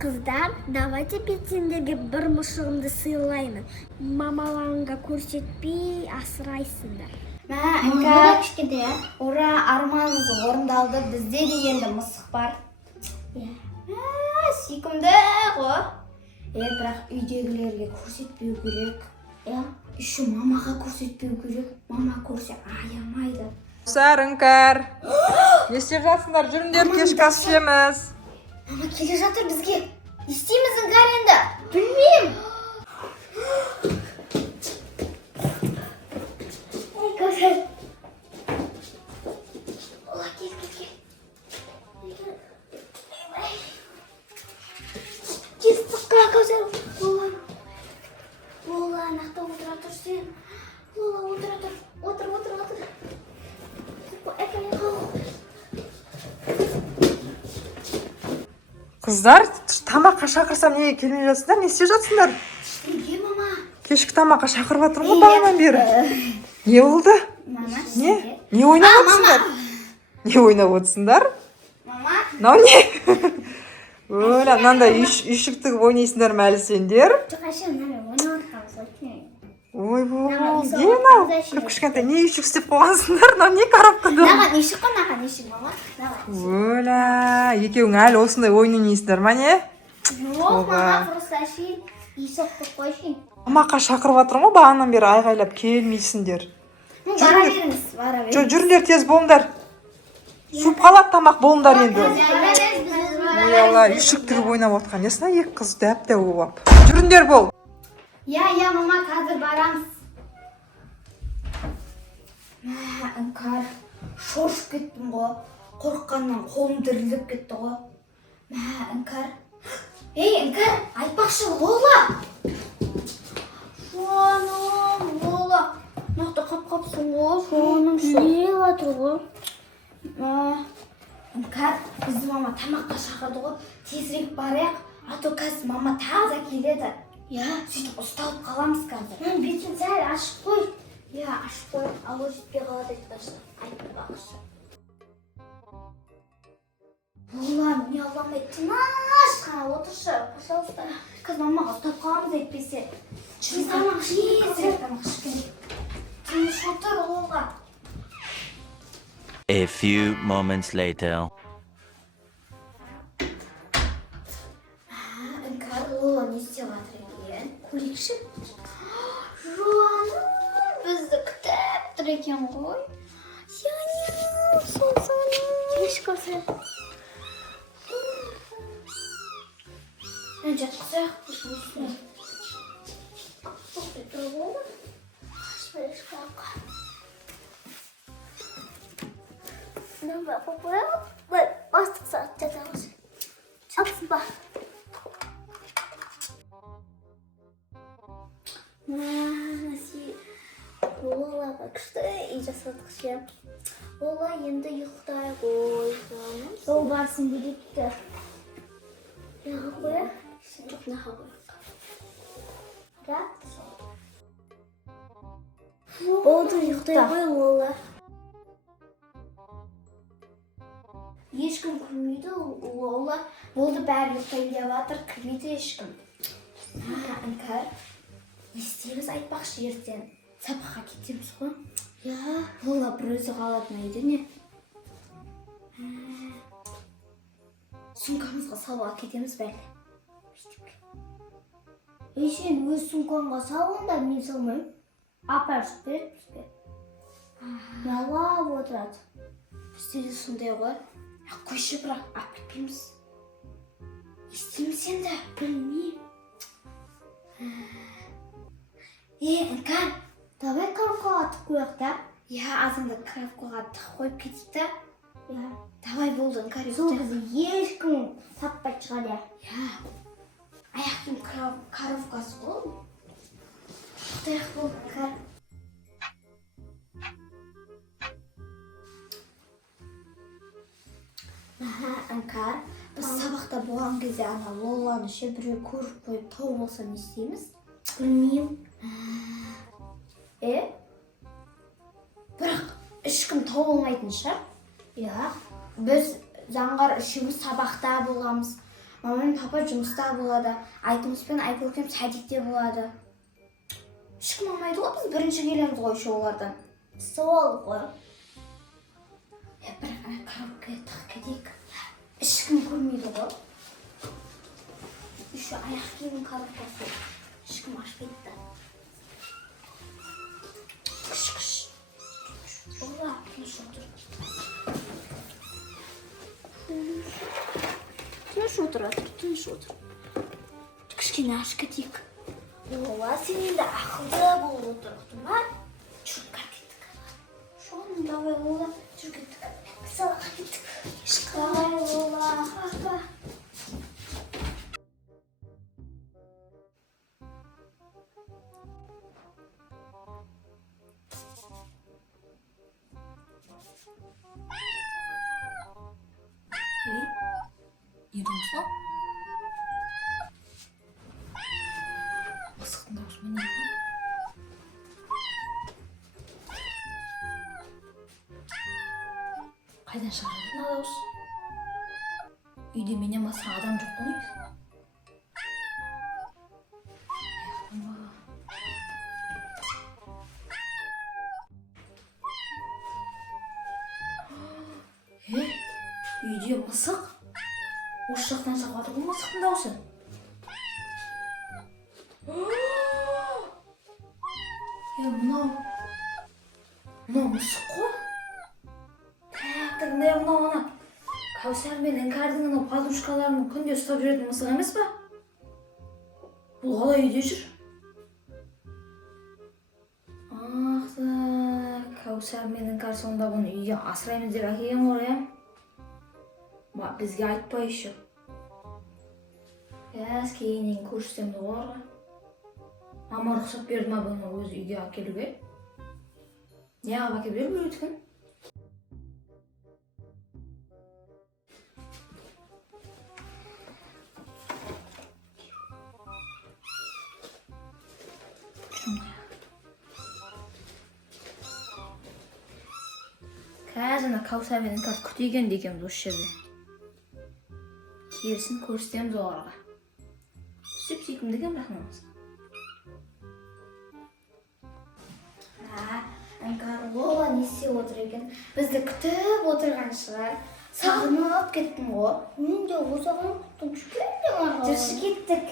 Қыздар, давайте сендерге бір мұшығымды сыйлаймын. Мамаларыңға көрсетпей асырайсыңдар. Мә, кішкентай, ура, арманымыз орындалды. Бізде дегенде мысық бар. Сүйкімді ғой. Бірақ үйдегілерге көрсетпеу керек. Еще мамаға көрсетпеу керек. Мама көрсе аямайды. Сарыңкар. Не істеп жатсыңдар? Жүріңдер, кешкі ас ішеміз. Мама келе жатыр бізге. Не істейміз Іңкәр енді? Білмеймін. Ай, Кәусар. Ола, кел. Кел, сыққа, Кәусар. Ола, нақта отыра тұр сен. Ола, отыра тұр. Отыр. Қыздар, тамаққа шақырсам неге келмей жатсыңдар? Не істеп жатсыңдар? Неге, мама? Кешкі тамаққа шақырып жатырмын ғой бағанадан бері. Не болды? Мама, Не ойнап отырсыңдар? Не ойнап отырсыңдар? Мама. Мынау не? Өлі, мынандай үйшік тігіп ойнайсыңдар ма әлі сендер? Ой, не мынау? Кішкентай, не үйшік істеп қойғансыңдар? Мынау не коробкада? Наған үйшік қой, наған үйшік, мама. Өлі, екеуің әлі осындай ойын ойнайсыңдар ма не? Жоқ, мама, просто әшейін үйшікті қойшын. Тамаққа шақырып жатырмын ғой бағанадан бері айғайлап келмейсіңдер. Бара беріңіз, бара беріңіз. Жүріңдер, тез болыңдар. Суып қалады тамақ, болыңдар енді. Ой алла, үйшік тігіп ойнап отқан несіне екі қыз дәп-дәу болып. Жүріңдер бол. Я, мама, қазір барамыз. Іңкәр, шоршып кеттім ғой. Қорыққаннан қолым дірілдеп кетті ғой. Іңкәр. Іңкәр, айтпақшы, Лола. Жаным, Лола. Нақты қап-қапсың ғой, жаным шөлеп атыр ғой. Іңкәр, бізді мама тамаққа шақырды ғой. Тезірек барайық, ато қазір мама тағы да келеді. Сөйтіп ұсталып қаламыз қазір. Бетін сәл ашып қой. Ашып қой. Ал ол жетпей қалады айтпақшы. Айтпақшы. Лола, не ауламай тыныш қана отыршы, пожалуйста. Қазір мамаға ұстап қаламыз айтпесе. Тамақ ішкенде. Тыныш отыр, Лола. A few moments later. Іңкәр, Лола не істеп жатыр екен? Көрейікші. Жаным, бізді күтіп тұр екен ғой. Жаным, солсаным. Келші көрсен. Жатқызайық біздің үстіне. Тоқтай тұр ғой. Шпайш қалқа. Давай попоем. Бастық сағат жатамыз. Жатсың ба? Лолаға күшті үй жасадық ше. Лола енді ұйықтай ғой. Сол барсын беректі. Наға қояқ? Жоқ, наға қояқ. Рат? Болды ұйықтай ғой, Лола. Ешкім күрмейді, Лола. Болды бәрі ұйықтай деп жатыр, кірмейді ешкім. Іңкәр, не істейміз айтпақшы ертең? Сабаққа кетеміз ғой? Лола бір өзі қалатын айды не? Сумкамызға салуға кетеміз бәлі. Сен өз сумкаңға салуында мен салмайым. Апар береді бізге. Ялап отырады. Бізде де сондай ғой. Қойшы бірақ апетпейміз. Естейміз енді? Білмеймін. Іңкәр, давай коробкаға тық қояқ та. Азыңды коробкаға тық қойып кетіп та. Давай болды, Іңкәр. Сол бізді ешкім таппай шығады. Аяқтың коробкасы болды. Құтаяқ болды, Іңкәр. Іңкәр, біз сабақта болған кезде ана Лоланы ше біреу көріп қойып тауып алса не істейміз? Білмеймін. Бірақ ешкім тауып алмайтын шығар. Біз заңғар үшеуміз сабақта боламыз. Мама мен папа жұмыста болады. Айтымыз бен Айгүл садикте болады. Ешкім алмайды ғой, біз бірінші келеміз ғой үшеулерден. Сол ғой. Бір ғана коробкаға тығып кетейік. Ешкім көрмейді ғой. Еще аяқ киімнің коробкасы. Ешкім ашпайды. Қыш. Ола, тыныш отыр. Тыныш отыр. Кішкене ашып кетейік. Ола, сен енді ақылды болып отырдың ба? Жүріп кеттік. Шоны давай Ола, жүріп кеттік. Салаға кеттік. Давай Ола. Не дауысы? Мысықтың дауысы міне. Қайдан шығарады мына дауыс? Үйде менен басқа адам жоқ қой негізі. Үйде мысық? Осы жақтан шығады ғой мысықтың дауысы. Мынау мысық қой? Тәктігінде мынау ана Кәусар мен Іңкәрдің анау подружкаларын күнде ұстап жүретін мысық емес па? Бұл қалай үйде жүр? Кәусар мен Іңкәр сонда бұны үйге асыраймыз деп әкелген ғой, иә? Бізге айтпай еще. Кейіннен көрсетем де оларға. Мама рұқсат берді ма бұны өзі үйге әкелуге? Неғып әкеліп жүр біреудікін? Қазір Кәусар мен Іңкәр күтейген дегенбіз осы жерде. Керісін көрсетеміз оларға. Сүп-сүйкім деген рахмамыз. Іңкәр Ола не істеп отыр екен? Бізді күтіп отырған шығар. Сағынып кеттің ғой. Мен де осыған күттім. Кішкенде ғана. Жүрші кеттік.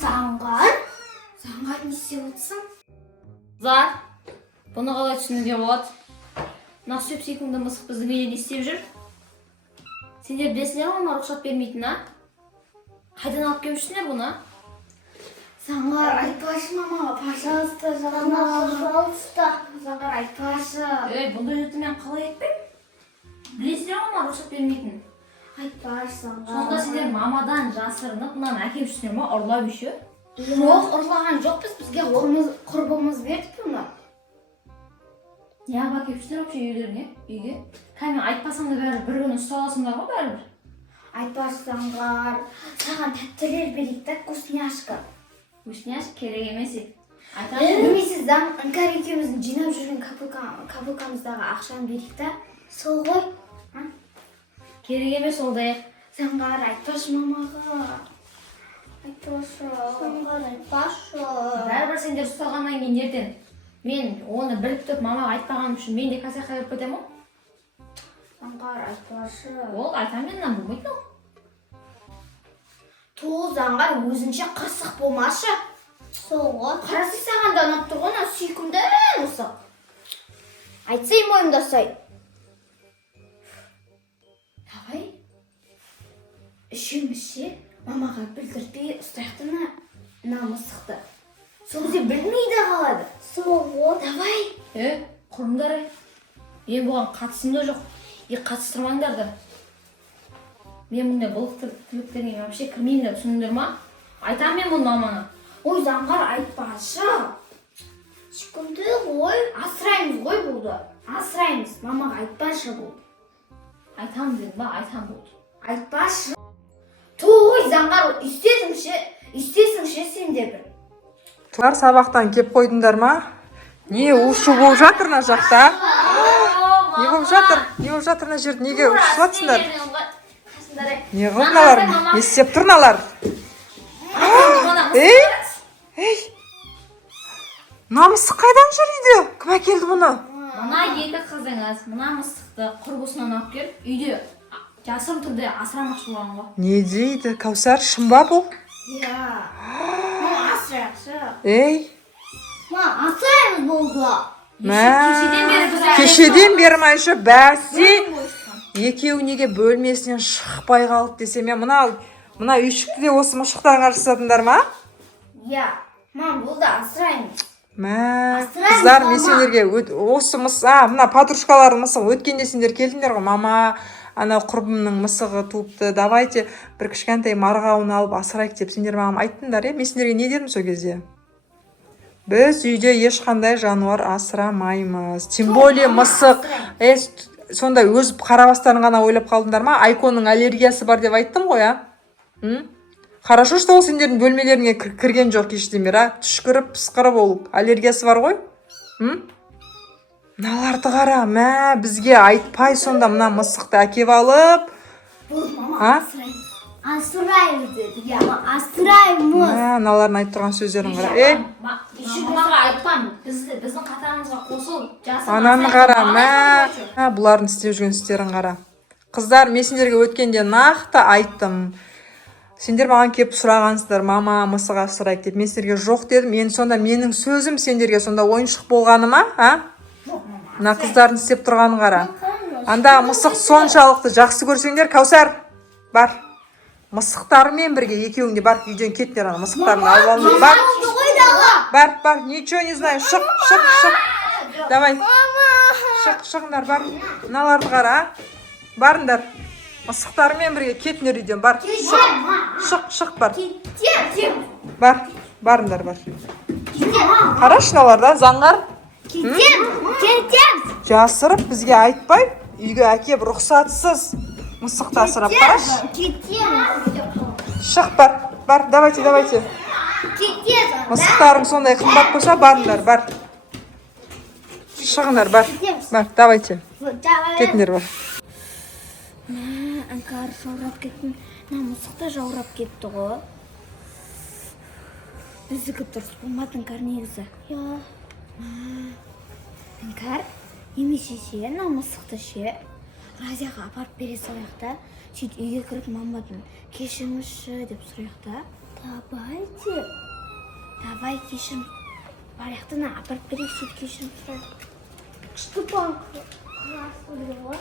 Заңғар не істеп отырсың? Зар, бұны қалай түсінуге болады? Мына сүп-сүйкімді мысық біздің үйде не істеп жүр? Сендер білесіңдер ме, рұқсат бермейтін, а? Қайдан алып келіпсіңдер бұны? Заңғар, айтпашы мамаға, пожалуйста, Заңғар, айтпашы. Бұндай өтті мен қалай айтпаймын? Білесіңдер ме, рұқсат бермейтін? Айтпашы, Заңғар. Сонда сендер мамадан жасырынып, мұнан әкеліпсіңдер ме, ұрлап еще? Жоқ, ұрлаған жоқпыз, бізге құрбымыз берді бұны. Неғып әкеліпсіңдер вообще үйлеріне, үйге? Кәмен айтпасаң да бәрі бір күні ұсталасыңдар ғой бәрібір. Айтпашы, Заңғар. Саған тәттілер берейік та, вкусняшка. Вкусняшка керек емес еді. Немесе Іңкәр екеуміздің жинап жүрген капылкамыздағы ақшаны берейік та. Сол ғой. Керек емес ол да. Заңғар, айтпашы мамаға. Заңғар, айтпашы. Бәрібір сендер ұсталғаннан кейін ертең. Мен оны біліп тұрып мамаға айтпағаным үшін мен де кәсаққа кіріп кетемін ғой. Заңғар, айтпашы. Ол айтам менен болмайды ол. Заңғар, өзінше қырсық болмашы. Сол ғой. Қарасы саған да ұнап тұр ғой, сүйкімді осы. Айтсай мойындасай. Давай. Үшеумізше мамаға білдіртпей ұстаяқты мына мысықты. Сол кезде білмейді қалады. Сол ғой. Давай. Құрымдар. Мен бұған қатысым да жоқ. Қатыстырмаңдар да. Мен бұндай былық түліктеріне вообще кірмеймін деп түсіндіңдер ма? Айтам мен бұны мамаңа. Ой, Заңғар, айтпашы. Ешкімді ғой. Асыраймыз ғой болды. Асыраймыз. Мамаға айтпашы болды. Айтам дедім ба? Айтам болды. Айтпашы. Ой, Заңғар, істесіңші сенде бір. Сабақтан кеп қойдыңдар ма? Не, ушу болып жатыр мына жақта? Не болып жатыр? Не болып жатыр мына жерде? Неге ұрысып жатсыңдар? Не қылып Мама, мыналар? мама. Не істеп тұр мыналар? Ей! Мына мысық қайдан жүр үйде? Кім әкелді бұны? Мына екі қызыңыз мына мысықты құрбысынан алып келіп үйде жасырын түрде асырамақшы болған ғой. Не дейді? Кәусар, шын ба бұл? Иә. Мама асырақшы. Ей! Мама асыраймыз болды. Кешеден бері біз Кешеден бері ма еще бәсе екеуі неге бөлмесінен шықпай қалды десем, мен мына үйшікті де осы мұшықтан қарсысатындар ма? Иә. Мама болды асыраймыз. Мә, қыздар, мен сендерге осы мына подружкалардың мысығы өткенде сендер келдіңдер ғой, мама, ана құрбымның мысығы туыпты, давайте бір кішкентай марғауын алып асырайық деп сендер маған айттыңдар, мен сендерге не дедім сол кезде? Біз үйде ешқандай жануар асырамаймыз, тем более мысық. Сонда өз қарабастарын ғана ойлап қалдыңдар ма? Айконың аллергиясы бар деп айттым ғой, а? Хорошо, что ол сендердің бөлмелеріңе кірген жоқ кешеден бері, түшкіріп, пысқырып болып. Аллергиясы бар ғой? Мыналарды қара, мә, бізге айтпай сонда мына мысықты әкеп алып. Мама асыраймыз. Асыраймыз деді. Иә, асыраймыз. Мә, мыналардың айтып тұрған сөздерін қара. Мамаға айтпам, біздің қатарымызға қосыл. Ананы қара, мә, бұлардың істеп жүрген істерін қара. Қыздар, мен сендерге өткенде нақты айттым. Сендер маған кеп сұрағансыздар, мама, мысық асырайық деп. Мен сендерге жоқ дедім. Енді сонда менің сөзім сендерге сонда ойыншық болғаны ма? Мына қыздардың істеп тұрғанын қара. Анда мысық соншалықты жақсы көрсеңдер, Кәусар, бар. Мысықтарымен бірге екеуіңде бар, үйден кеттіңдер, ана мысықтарын алып алыңдар. Бар. Бар, ничего не знаю. Шық. Давай. Шықыңдар, бар. Мыналарды қара. Барыңдар. Мысықтарымен бірге кетіңдер үйден, бар. Шық, бар. Бар, барыңдар, бар. Қарашы мыналарда, заңғар. Кетем. Жасырып, бізге айтпай, үйге әкеп рұқсатсыз мысықты асырап, қарашы. Кетем. Шық, бар, давайте. Кетем. Мысықтарың сондай қымбат болса, барыңдар, бар. Шығыңдар, бар, давайте. Кетіңдер, бар. Аңқар жаурап кеттің. Мысықты жаурап кетті ғой. Біздікі дұрыс болмады, Аңқар негізі. Иә. Аңқар, немесе ше, мысықты ше, Разияға апарып бере салайық та, сөйт үйге кіріп мамадан кешіріңізші деп сұрайық та. Давай кешірім. Бараяқтан апарып берейік, сөйт кешірім сұрайық. Күшті банк қырасы ғой.